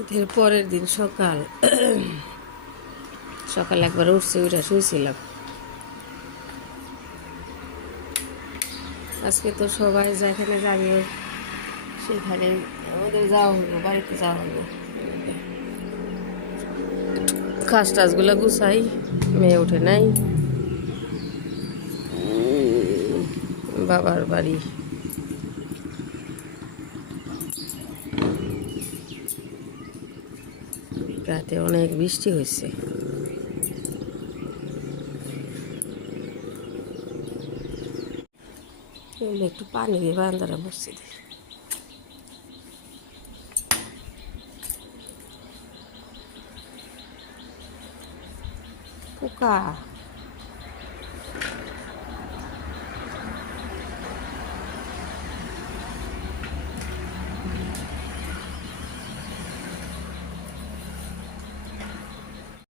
ঈদের পরের দিন সকাল সকালে একবার উঠছে উঠে শুয়েছিলাম। আজকে তো সবাই যেখানে যাবে সেখানে আমাদের যাওয়া হলো, বাড়িতে যাওয়া হলো। কাজ টাজগুলো গুছাই, মেয়ে ওঠে নাই, বাবার বাড়ি। রাতে অনেক বৃষ্টি হয়েছে। একটু পানি দিয়ে বারান্দাটা বসছি। পোকা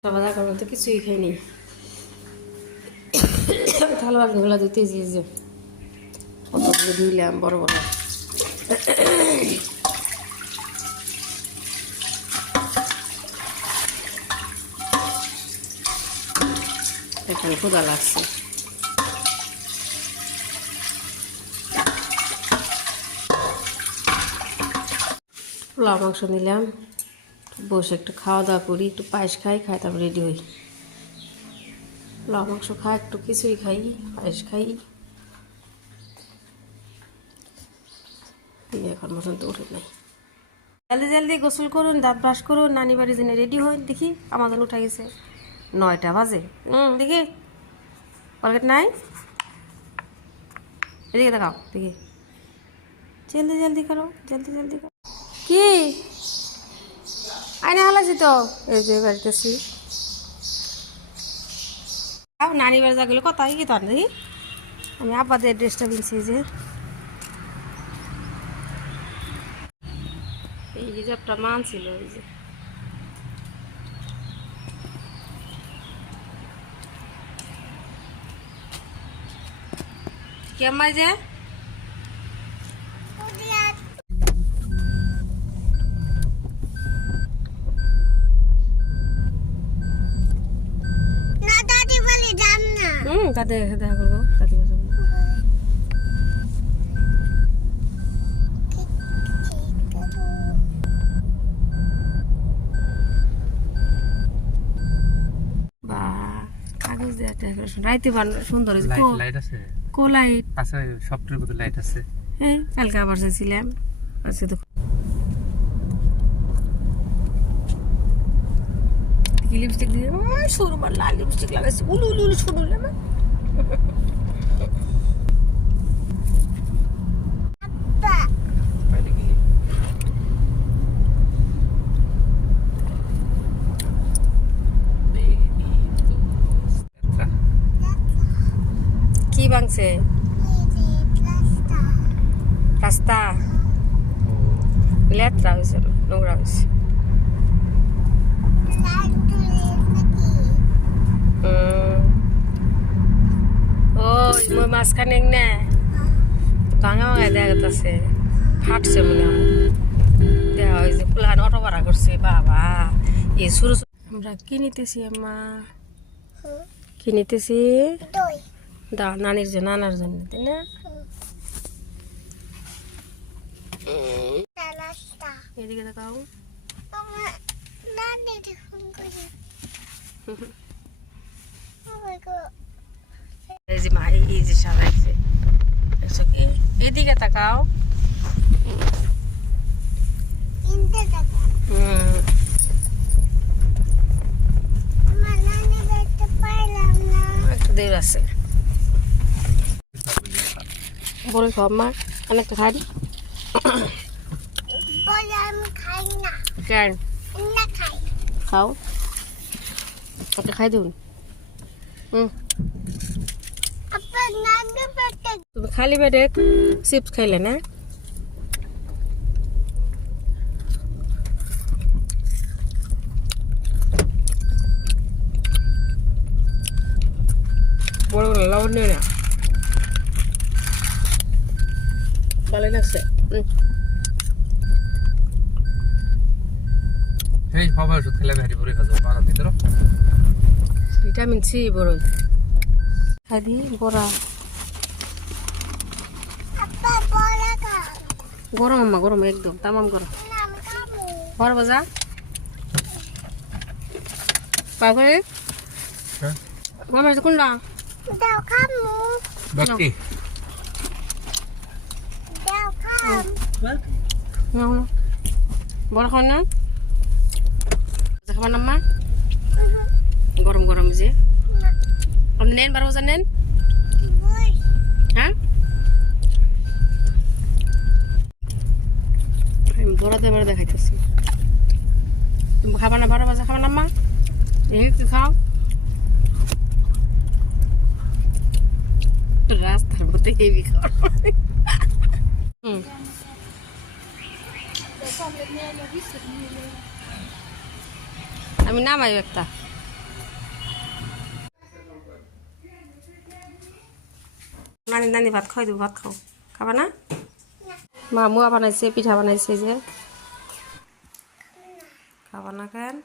সবাই এখন তো কিছুই খাইনি। থালা বালতিগুলো ধুতে যে কতগুলো ধুইলাম বড় বড়। এখন ক্ষুধা লাগছে। পোলাও মাংস নিলাম, বসে একটু খাওয়া দাওয়া করি, একটু পায়েস খাই, তারপর রেডি হই। পোলাও মাংস খাই, একটু খিচুড়ি খাই, পায়েস খাই। এখন পর্যন্ত উঠে নাই। জলদি জলদি গোসল করুন, দাঁত ব্রাশ করুন, নানি বাড়ির জন্য রেডি হন। দেখি আমাদের উঠে গেছে 9টা বাজে। দেখি পকেট নাই, এদিকে দেখাও, দেখি জলদি জলদি করো, জলদি জলদি করো। কি আইনা হালাছি তো, এই যে বাড়িতেছি। নানি বাড়ি যাগুলো কথা কি তো দেখি, আমি আপাদের ড্রেসটা কিনছি যে এই হিজাবটা মান ছিল। ওই যে কেমাই যে তাদের দেখা করবো, তাদের কাগজ দিয়ে ডেকোরেশন রাইতে সুন্দর লাইট আছে, কোলাইট আছে, সফটওয়্যার মধ্যে লাইট আছে। হ্যাঁ, কালকে আবার ছিলাম। আজকে তো লিপস্টিক দিয়ে সরু বা লাল লিপস্টিক লাগাইছে, উলু উলু উলু সরু না কি ভাঙছে রাস্তা, লেট্রা হয়েছে, নোংরা হয়েছে। ওই মাঝখানে না ভাঙা ভাঙায় দেখা যাচ্ছে, ফাটছে মনে হয়। দেখা হয় যে পুলান অটো ভাড়া করছে। বাবা এ শুরু আমরা কি নিতেছি, আম্মা কি নিতেছি? দা নানির জন্য, নানার জন্য, তাই না? এদিকে দেখাও। এই যে মা এই যে সাজাইছে, এদিকে তাকাও। একটু দেরি আছে, বলে খাও মা, অনেকটা খাই। কেন খাও, একটা খাই দেবুন। তুমি খালি পেটে চিপস খাইলে না? বড় বড় লবণ নেই না, ভালো লাগছে। এই বাবা ওষুধ খেলে ভ্যারি ভরে খাবো বাগান ভিতর ভিটামিন সি বড়ই খাদি বড়া গরম আম্মা গরম একদম তামাম গরম বড় বাজা পাগলে হ্যাঁ মামা কোনটা বাকি বড় খাও না খাবার আম্মা গরম গরম যে আপনি নেন 12 বাজা নেন হ্যাঁ আমি বড়তে এবার দেখাইতেছি তুমি খাবা না 12 বাজা খাবা না আম্মা একটু খাও রাস্তার মধ্যে হেভি খাও আমি নামাই একটা নানি নানি ভাত খাই দেবো ভাত খাও খাবা না মা মুয়া বানাইছে পিঠা বানাইছে যে খাবা না কেন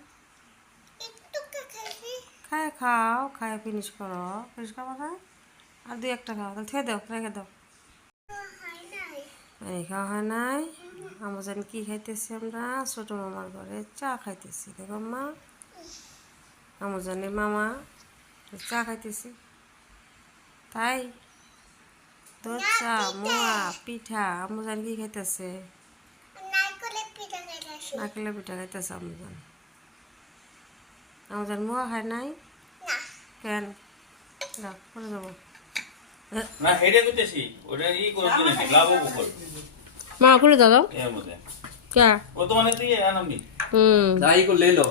খায় খাও খায় ফিনিশ করো ফিনিশ খাবা না আর 2-1টা খাও তাহলে থুয়ে দাও রেখে দাও এই খাওয়া হয় নাই আমরা জানি কি খাইতেছি আমরা ছোট মামার ঘরে চা খাইতেছি দেখো মা আমার জানি মামা চা খাইতেছি তাই দুধ চা মোয়া পিঠা আমরা জানি কি খাইতেছে নারকেলের পিঠা খাইতেছে আমরা জানি আমার জানি মোয়া খায় নাই কেন যাও করে যাবো না হেডে কইতেছি ওটা ই করে দিয়েছি লাভও বকল মা খুলে দাও এর মধ্যে क्या ও তো মানে দিয়ে আনন্দি যাই কো ले लो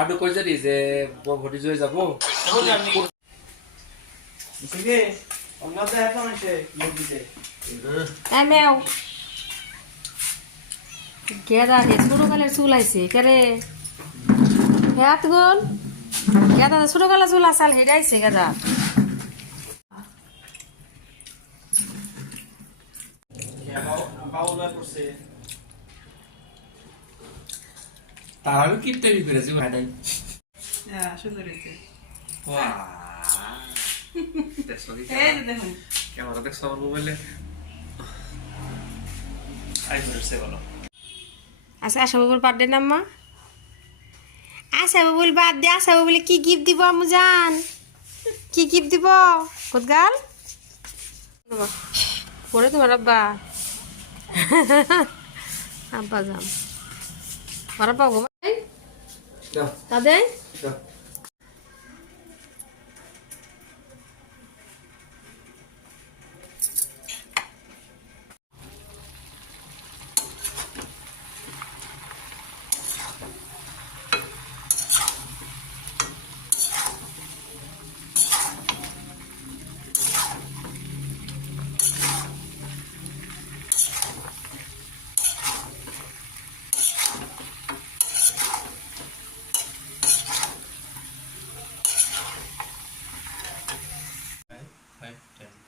আপনি কই যারি যে ভোটি জয় যাব ও জানি ঠিক আমরা তো এত মানে মুদিতে এ মেও গেদা রে ছোট কালের চুল আইছে কেরে হেয়াত গোল গেদা ছোট কালের চুল আসাল হেডাইছে গেদা বাউলা করছে তার কিপতে বি করেছে ভাই নাই হ্যাঁ সুন্দর হয়েছে ওয়া দেখছো কি এই যে দেখুন ক্যামেরা দেখছো আমার মোবাইলে আই করছে বলো আচ্ছা আশা বাবুর বার্থডে না মা আশা বাবুর বার্থডে আশা বাবুলে কি গিফট দিব আমু জান কি গিফট দিব কোতগাল পরে তোমার আব্বা আব্বা যাম আর আব্বা গো দাও তাদের দাও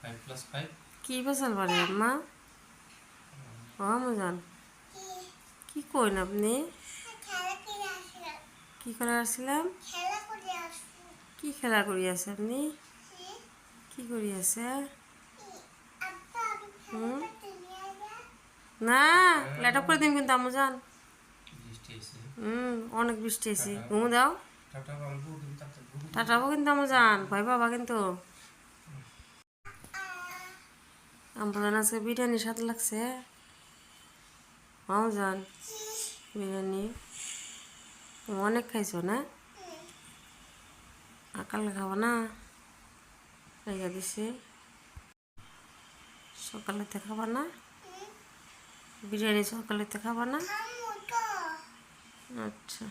ফাইভ প্লাস 5 কি বসাল পারে আম্মা ও আমু জান কি কইন আপনি কি করে আসছিলাম কি খেলা করি আছে আপনি কি করি আছে না লেট করে দিন কিন্তু আমু জান বৃষ্টি এসে অনেক বৃষ্টি আছে ঘুমু দাও টাটা বলবো কিন্তু তাতে টাটাবো কিন্তু আমু জান ভয় পাবা কিন্তু আমু জান আজকে বিরিয়ানি স্বাদ লাগছে আমু জান বিরিয়ানি তুমি অনেক খাইছো না আর কালকে খাবো না রেখে দিছি সকালেতে খাবা না বিরিয়ানি সকালেতে খাবা না আচ্ছা